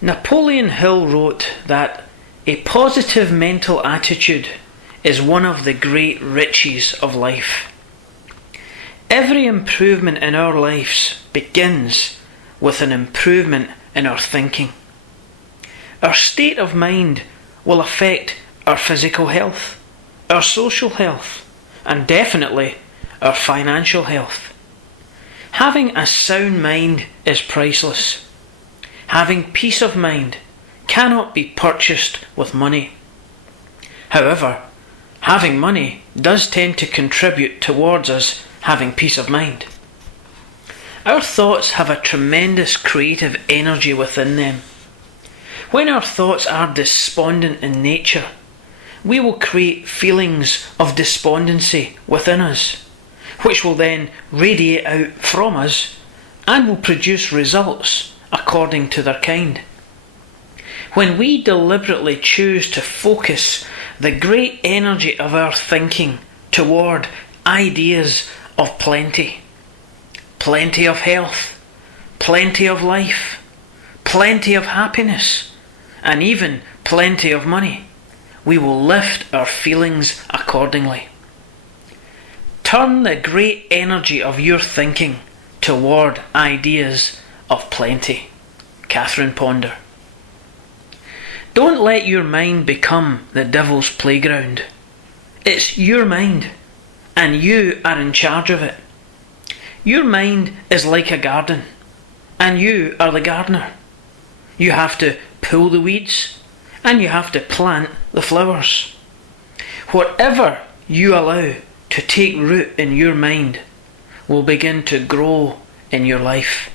Napoleon Hill wrote that a positive mental attitude is one of the great riches of life. Every improvement in our lives begins with an improvement in our thinking. Our state of mind will affect our physical health, our social health, and definitely our financial health. Having a sound mind is priceless. Having peace of mind cannot be purchased with money. However, having money does tend to contribute towards us having peace of mind. Our thoughts have a tremendous creative energy within them. When our thoughts are despondent in nature, we will create feelings of despondency within us, which will then radiate out from us and will produce results according to their kind. When we deliberately choose to focus the great energy of our thinking toward ideas of plenty, plenty of health, plenty of life, plenty of happiness, and even plenty of money, we will lift our feelings accordingly. Turn the great energy of your thinking toward ideas of plenty. Catherine Ponder. Don't let your mind become the devil's playground. It's your mind, and you are in charge of it. Your mind is like a garden, and you are the gardener. You have to pull the weeds, and you have to plant the flowers. Whatever you allow to take root in your mind will begin to grow in your life.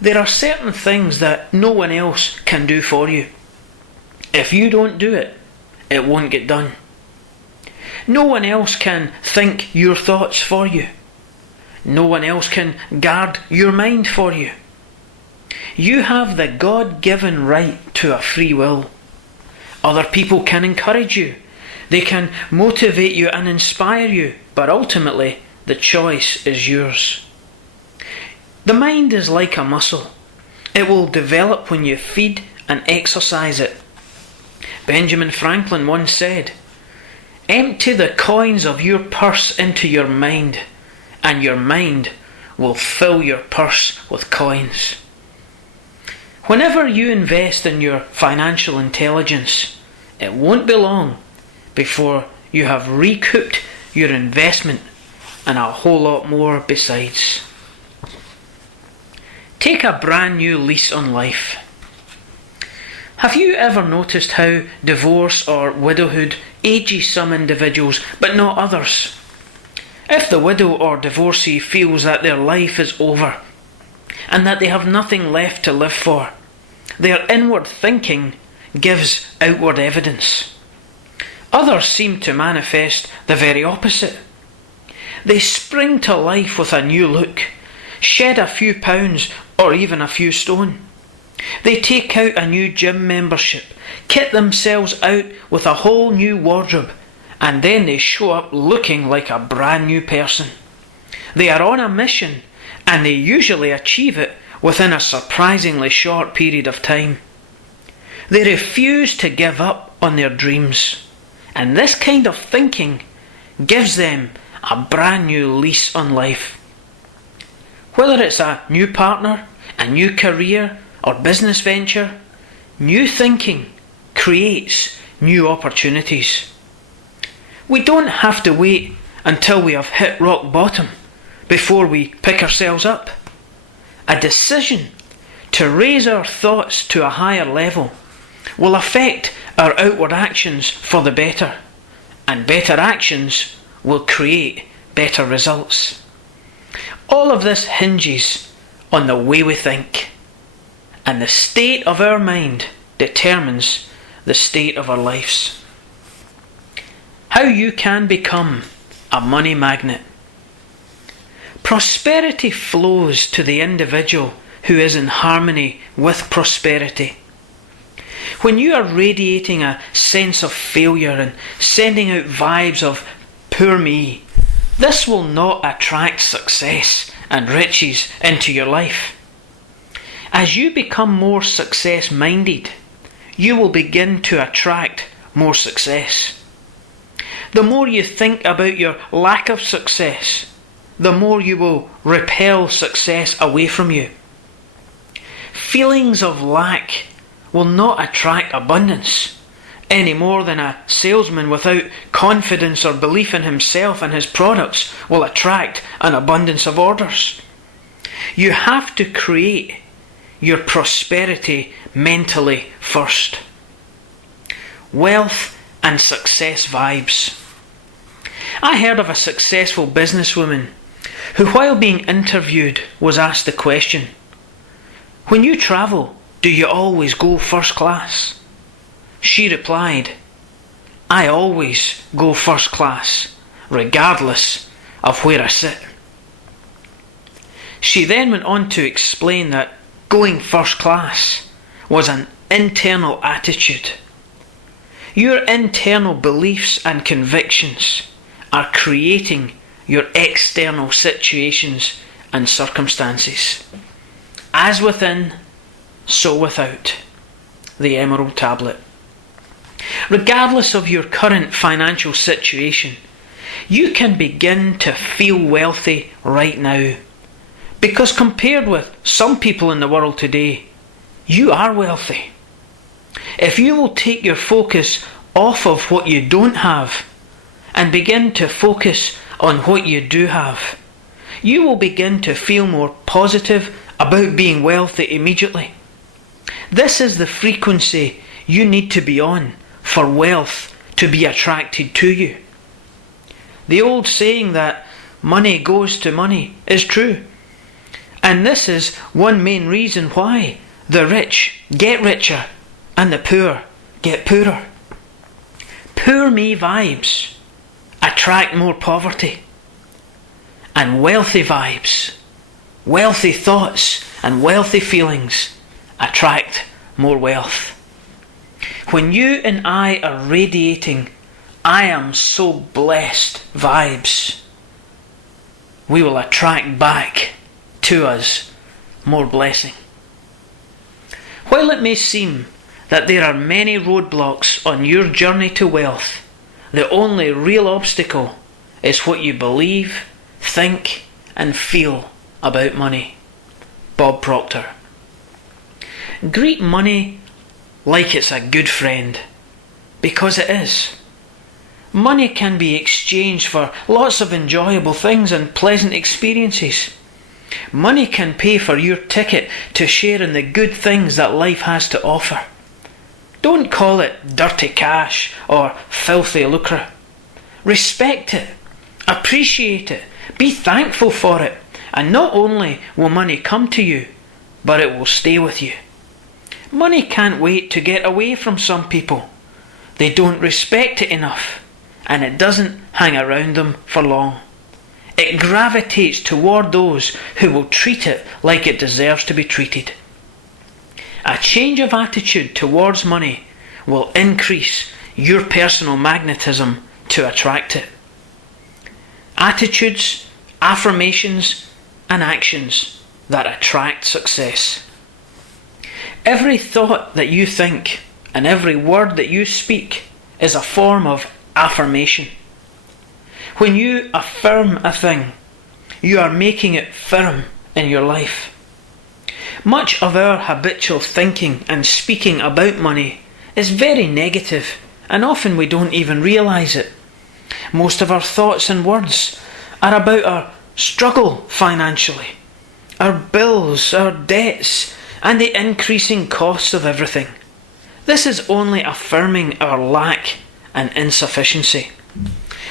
There are certain things that no one else can do for you. If you don't do it, it won't get done. No one else can think your thoughts for you. No one else can guard your mind for you. You have the God-given right to a free will. Other people can encourage you. They can motivate you and inspire you, but ultimately the choice is yours. The mind is like a muscle. It will develop when you feed and exercise it. Benjamin Franklin once said, "Empty the coins of your purse into your mind, and your mind will fill your purse with coins." Whenever you invest in your financial intelligence, it won't be long before you have recouped your investment and a whole lot more besides. Take a brand new lease on life. Have you ever noticed how divorce or widowhood ages some individuals but not others? If the widow or divorcee feels that their life is over and that they have nothing left to live for, their inward thinking gives outward evidence. Others seem to manifest the very opposite. They spring to life with a new look, shed a few pounds or even a few stone. They take out a new gym membership, kit themselves out with a whole new wardrobe, and then they show up looking like a brand new person. They are on a mission, and they usually achieve it within a surprisingly short period of time. They refuse to give up on their dreams, and this kind of thinking gives them a brand new lease on life. Whether it's a new partner, a new career, or business venture, new thinking creates new opportunities. We don't have to wait until we have hit rock bottom before we pick ourselves up. A decision to raise our thoughts to a higher level will affect our outward actions for the better, and better actions will create better results. All of this hinges on the way we think, and the state of our mind determines the state of our lives. How you can become a money magnet. Prosperity flows to the individual who is in harmony with prosperity. When you are radiating a sense of failure and sending out vibes of poor me, this will not attract success and riches into your life. As you become more success-minded, you will begin to attract more success. The more you think about your lack of success, the more you will repel success away from you. Feelings of lack will not attract abundance any more than a salesman without confidence or belief in himself and his products will attract an abundance of orders. You have to create your prosperity mentally first. Wealth and success vibes. I heard of a successful businesswoman who, while being interviewed, was asked the question, "When you travel, do you always go first class?" She replied, "I always go first class, regardless of where I sit." She then went on to explain that going first class was an internal attitude. Your internal beliefs and convictions are creating your external situations and circumstances. As within, so without. The Emerald Tablet. Regardless of your current financial situation, you can begin to feel wealthy right now. Because compared with some people in the world today, you are wealthy. If you will take your focus off of what you don't have and begin to focus on what you do have, you will begin to feel more positive about being wealthy immediately. This is the frequency you need to be on for wealth to be attracted to you. The old saying that money goes to money is true. And this is one main reason why the rich get richer and the poor get poorer. Poor me vibes attract more poverty. And wealthy vibes, wealthy thoughts and wealthy feelings attract more wealth. When you and I are radiating "I am so blessed" vibes, we will attract back to us more blessing. While it may seem that there are many roadblocks on your journey to wealth, the only real obstacle is what you believe, think and feel about money. Bob Proctor. Greet money like it's a good friend, because it is. Money can be exchanged for lots of enjoyable things and pleasant experiences. Money can pay for your ticket to share in the good things that life has to offer. Don't call it dirty cash or filthy lucre. Respect it, appreciate it, be thankful for it, and not only will money come to you, but it will stay with you. Money can't wait to get away from some people. They don't respect it enough, and it doesn't hang around them for long. It gravitates toward those who will treat it like it deserves to be treated. A change of attitude towards money will increase your personal magnetism to attract it. Attitudes, affirmations, and actions that attract success. Every thought that you think and every word that you speak is a form of affirmation. When you affirm a thing, you are making it firm in your life. Much of our habitual thinking and speaking about money is very negative, and often we don't even realise it. Most of our thoughts and words are about our struggle financially, our bills, our debts, and the increasing costs of everything. This is only affirming our lack and insufficiency.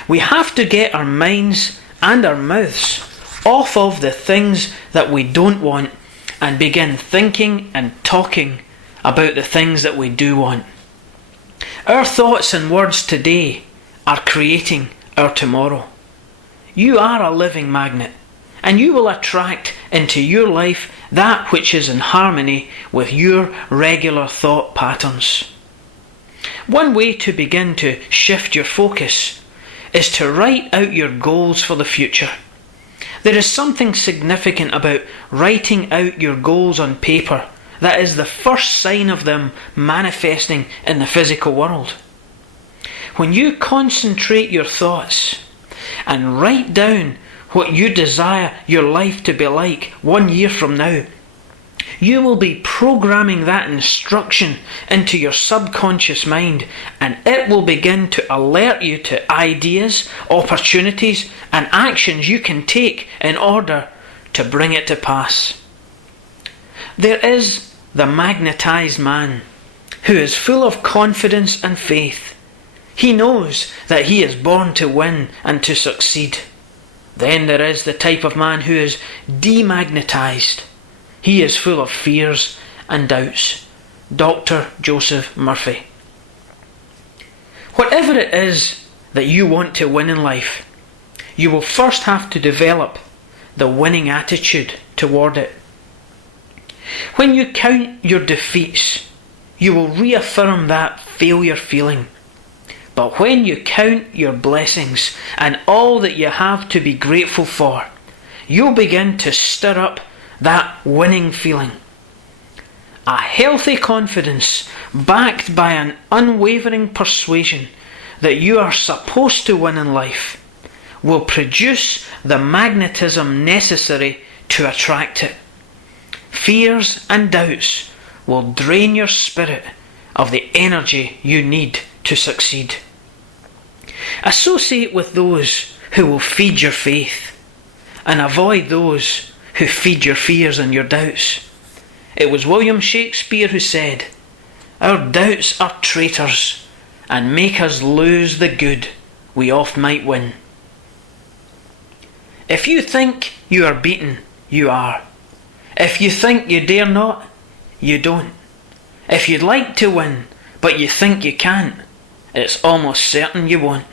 We have to get our minds and our mouths off of the things that we don't want and begin thinking and talking about the things that we do want. Our thoughts and words today are creating our tomorrow. You are a living magnet, and you will attract into your life that which is in harmony with your regular thought patterns. One way to begin to shift your focus is to write out your goals for the future. There is something significant about writing out your goals on paper that is the first sign of them manifesting in the physical world. When you concentrate your thoughts and write down what you desire your life to be like 1 year from now, you will be programming that instruction into your subconscious mind, and it will begin to alert you to ideas, opportunities, and actions you can take in order to bring it to pass. There is the magnetized man who is full of confidence and faith. He knows that he is born to win and to succeed. Then there is the type of man who is demagnetized. He is full of fears and doubts. Dr. Joseph Murphy. Whatever it is that you want to win in life, you will first have to develop the winning attitude toward it. When you count your defeats, you will reaffirm that failure feeling. But when you count your blessings and all that you have to be grateful for, you'll begin to stir up that winning feeling. A healthy confidence backed by an unwavering persuasion that you are supposed to win in life will produce the magnetism necessary to attract it. Fears and doubts will drain your spirit of the energy you need to succeed. Associate with those who will feed your faith, and avoid those who feed your fears and your doubts. It was William Shakespeare who said, "Our doubts are traitors, and make us lose the good we oft might win." If you think you are beaten, you are. If you think you dare not, you don't. If you'd like to win, but you think you can't, it's almost certain you won't.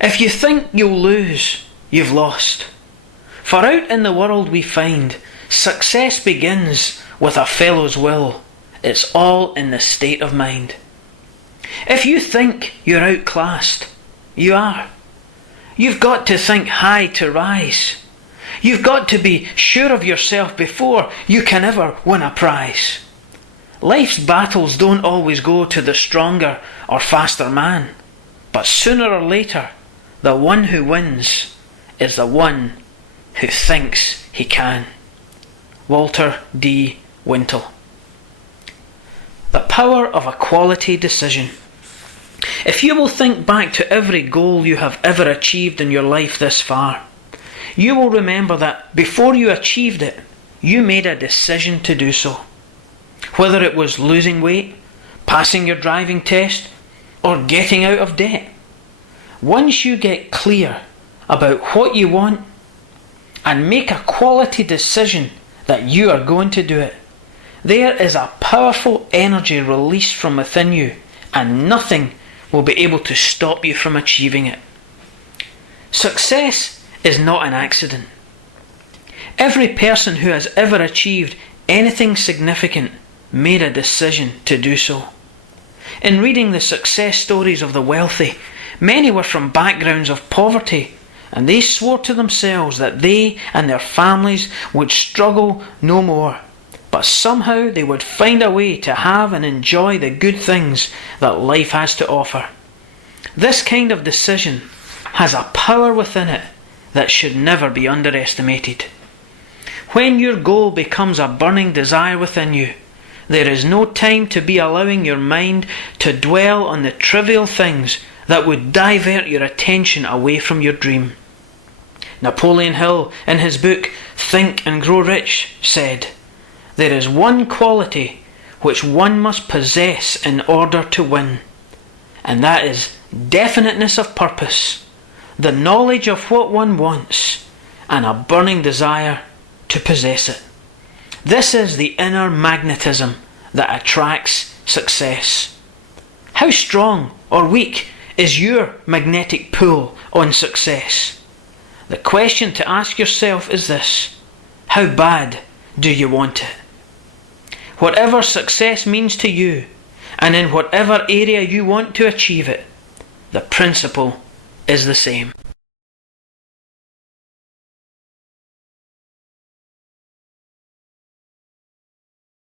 If you think you'll lose, you've lost. For out in the world we find, success begins with a fellow's will. It's all in the state of mind. If you think you're outclassed, you are. You've got to think high to rise. You've got to be sure of yourself before you can ever win a prize. Life's battles don't always go to the stronger or faster man, but sooner or later, the one who wins is the one who thinks he can. Walter D. Wintle. The power of a quality decision. If you will think back to every goal you have ever achieved in your life this far, you will remember that before you achieved it, you made a decision to do so. Whether it was losing weight, passing your driving test, or getting out of debt. Once you get clear about what you want and make a quality decision that you are going to do it, there is a powerful energy released from within you, and nothing will be able to stop you from achieving it. Success is not an accident. Every person who has ever achieved anything significant made a decision to do so. In reading the success stories of the wealthy, many were from backgrounds of poverty, and they swore to themselves that they and their families would struggle no more, but somehow they would find a way to have and enjoy the good things that life has to offer. This kind of decision has a power within it that should never be underestimated. When your goal becomes a burning desire within you, there is no time to be allowing your mind to dwell on the trivial things that would divert your attention away from your dream. Napoleon Hill, in his book Think and Grow Rich, said, "There is one quality which one must possess in order to win, and that is definiteness of purpose, the knowledge of what one wants, and a burning desire to possess it. This is the inner magnetism that attracts success." How strong or weak is your magnetic pull on success? The question to ask yourself is this: how bad do you want it? Whatever success means to you, and in whatever area you want to achieve it, the principle is the same.